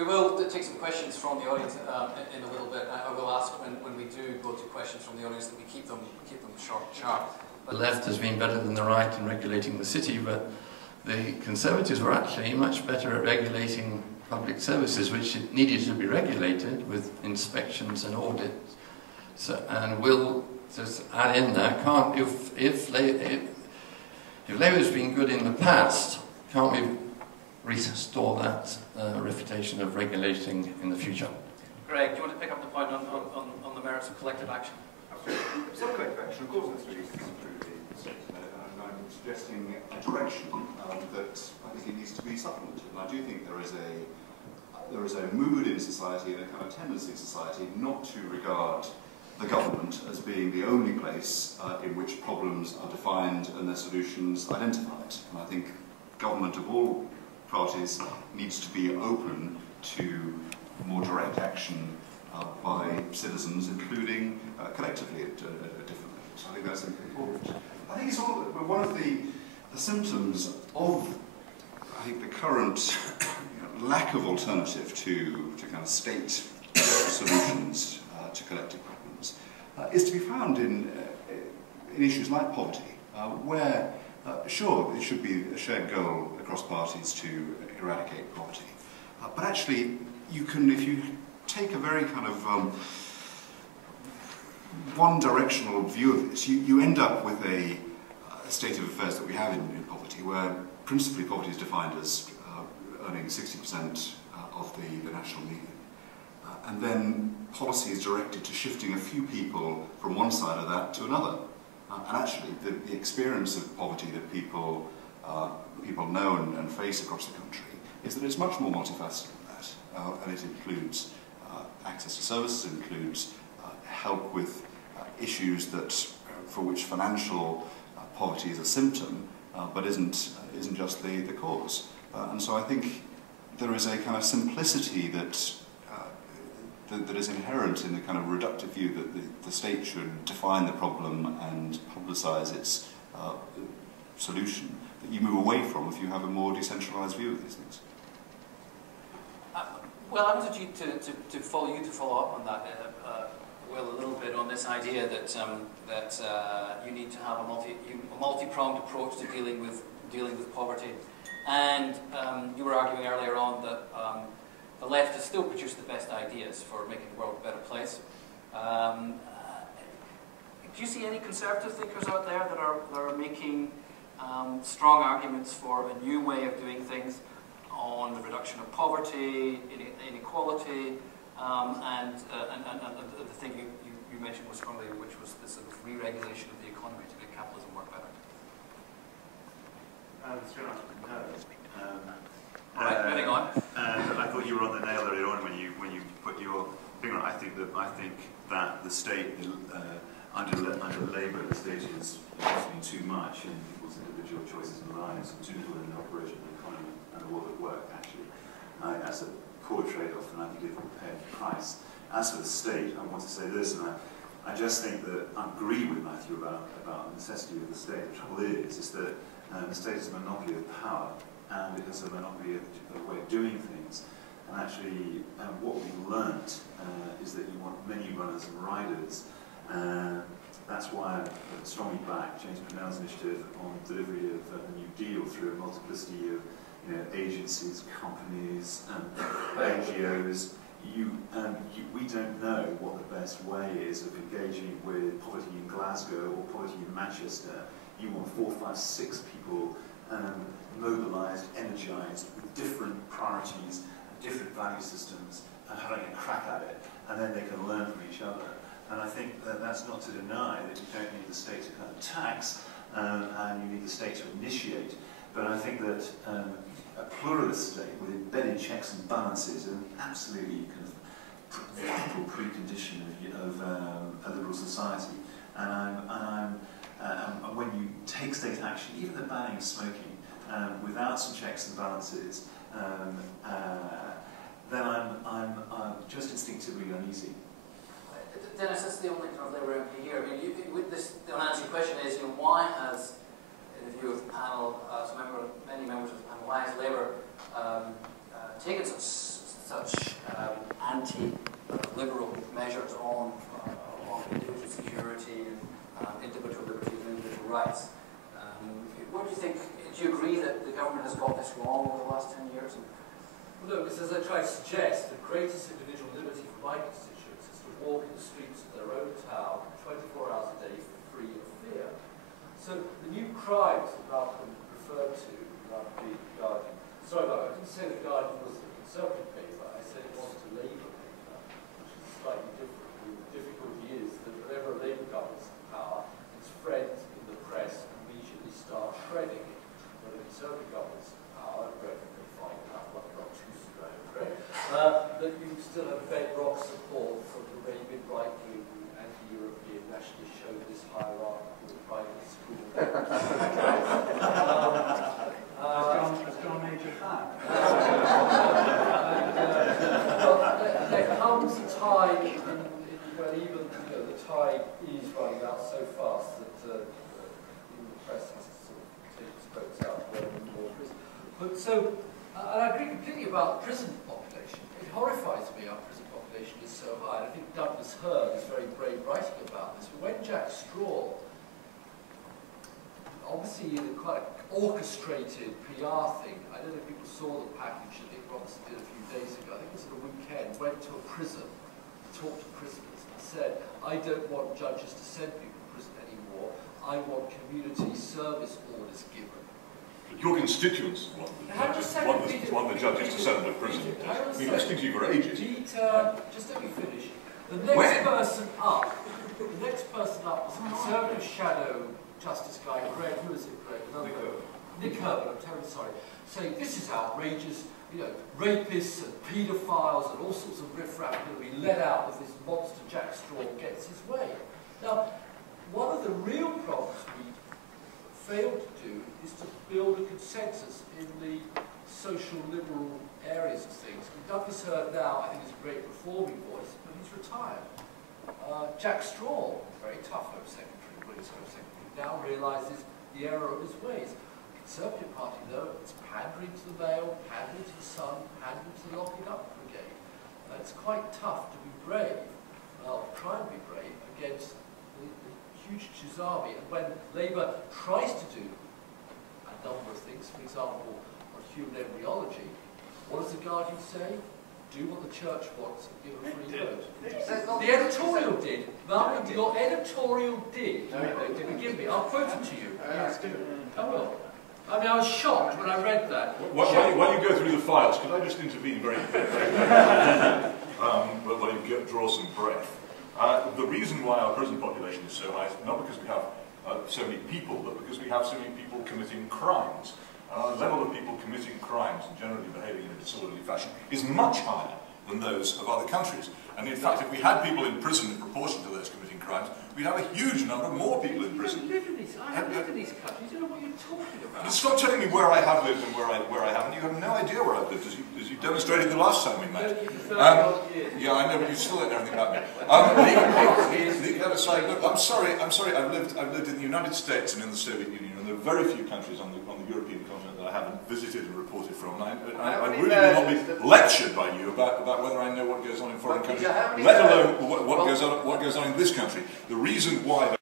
We will take some questions from the audience in a little bit. I will ask when we do go to questions from the audience that we keep them short and sharp. The left has been better than the right in regulating the city, but the Conservatives were actually much better at regulating public services, which needed to be regulated with inspections and audits. So, and we'll just add in there, if Labour's been good in the past, can't we restore that reputation of regulating in the future? Greg, do you want to pick up the point on the merits of collective action? It's not collective action, of course, it's through the state. And I'm suggesting a direction that I think it needs to be supplemented. And I do think there is a mood in society and a kind of tendency in society not to regard the government as being the only place in which problems are defined and their solutions identified. And I think government of all parties needs to be open to more direct action by citizens, including collectively at different levels. I think that's important. I think it's all one of the symptoms of, I think, the current lack of alternative to kind of state solutions to collective problems is to be found in issues like poverty, where sure, it should be a shared goal across parties to eradicate poverty. But actually, you can, if you take a very kind of one-directional view of this, you end up with a state of affairs that we have in poverty, where principally poverty is defined as earning 60% of the national median. And then policy is directed to shifting a few people from one side of that to another. And actually, the experience of poverty that people know and face across the country is that it's much more multifaceted than that. And it includes access to services, it includes help with issues that, for which financial poverty is a symptom, but isn't just the cause. And so I think there is a kind of simplicity that is inherent in the kind of reductive view that the state should define the problem and publicise its solution, that you move away from if you have a more decentralised view of these things. Well, I wanted you to follow up on that, Will, a little bit on this idea that you need to have a multi-pronged approach to dealing with poverty, and you were arguing earlier on that the left has still produced the best ideas for making the world a better place. Do you see any conservative thinkers out there that are making strong arguments for a new way of doing things on the reduction of poverty, inequality, and the thing you mentioned more strongly, which was the sort of re-regulation of the economy to make capitalism work better? Straight on. No. Right, moving on. I thought you were on the nail earlier on when you put your finger on. I think that the state under Labour, the state is doing too much in people's individual choices and lives, and too little in the operation of the economy and the world of work. Actually, that's a poor trade-off, and I think it will pay a price. As for the state, I want to say this, and I just think that I agree with Matthew about the necessity of the state. The trouble is that the state is a monopoly of power, and it has a monopoly of the way of doing things. And actually, what we've learnt is that you want many runners and riders. That's why I strongly back James Brunel's initiative on delivery of a New Deal through a multiplicity of agencies, companies, NGOs. We don't know what the best way is of engaging with poverty in Glasgow or poverty in Manchester. You want 4, 5, 6 people mobilised, energised, with different priorities, different value systems, and having a crack at it, and then they can learn from each other. And I think that that's not to deny that you don't need the state to kind of tax, and you need the state to initiate. But I think that a pluralist state with embedded checks and balances is an absolutely kind of vital precondition of a liberal society. And when you take state action, even the banning of smoking, without some checks and balances, then I'm just instinctively uneasy. Dennis, that's the only kind of Labour MP here. I mean, the unanswered question is, why has, in the view of the panel, many members of the panel, why has Labour taken such government has got this wrong over the last 10 years? Well, no, because as I try to suggest, the greatest individual liberty for my constituents is to walk in the streets of their own town 24 hours a day free of fear. So the new crimes that Malcolm referred to about the Guardian, sorry, I didn't say the Guardian was a Conservative paper, I said it wasn't a Labour paper, which is slightly different. The difficulty is that whenever a Labour government's in power, its friends in the press immediately start shredding it. When a Conservative government's in power, they find out what not too that you still have bedrock support from the Arabian right-wing anti-European nationalist chauvinist hierarchical private school. Has John Major fan? There comes a time when even the tide is running out so fast that even the press has to sort of take its boats out where more prison. But so, and I agree completely about the prison population. It horrifies me our prison population is so high. And I think Douglas Hurd is very brave writing about this. But when Jack Straw, obviously in a quite orchestrated PR thing, I don't know if people saw the package that Nick Robinson did a few days ago, I think it was at a weekend, went to a prison to talk to prisoners and said, I don't want judges to send people to prison anymore, I want community service orders given. Your constituents want the judges to send them to prison. We've been listening to you for ages. Just let me finish. The next person up was a Conservative shadow justice guy, Greg, who is it, Greg? Nick Herbert, I'm terribly sorry, saying this is outrageous, rapists and paedophiles and all sorts of riffraff are going to be let out if this monster Jack Straw gets his way. Now, one of the real problems we failed to do is to build a consensus in the social liberal areas of things. And Douglas Hurd now, I think, is a great reforming voice, but he's retired. Jack Straw, very tough Home Secretary, Willis Home Secretary, now realises the error of his ways. The Conservative Party, though, it's pandering to the Mail, pandering to the Sun, pandering to the locking up brigade. It's quite tough to be brave, try and be brave, against the huge tsunami. And when Labour tries to do a number of things, for example, on human embryology, what does the Guardian say? Do what the church wants and give a free vote. The editorial did. Malcolm, your editorial did. Forgive me, I'll quote it to you. I will. I mean, I was shocked when I read that. While you go through the files, can I just intervene very quickly? While you draw some breath. The reason why our prison population is so high is not because we have so many people, but because we have so many people committing crimes. Our level of people committing crimes and generally behaving in a disorderly fashion is much higher than those of other countries. And in fact, if we had people in prison in proportion to those committing crimes, we'd have a huge number more people in prison. I have lived in these countries. You don't know what you're talking about. Stop telling me where I have lived and where I haven't. You have no idea where I've lived, as you demonstrated the last time we met. Yeah, I know, but you still don't know anything about me. Leave that aside. Look, I'm sorry. I've lived in the United States and in the Soviet Union, and there are very few countries on the European continent that I haven't visited and reported from. I really will not be lectured by you about whether I know what goes on in foreign countries, let alone what goes on in this country. The reason why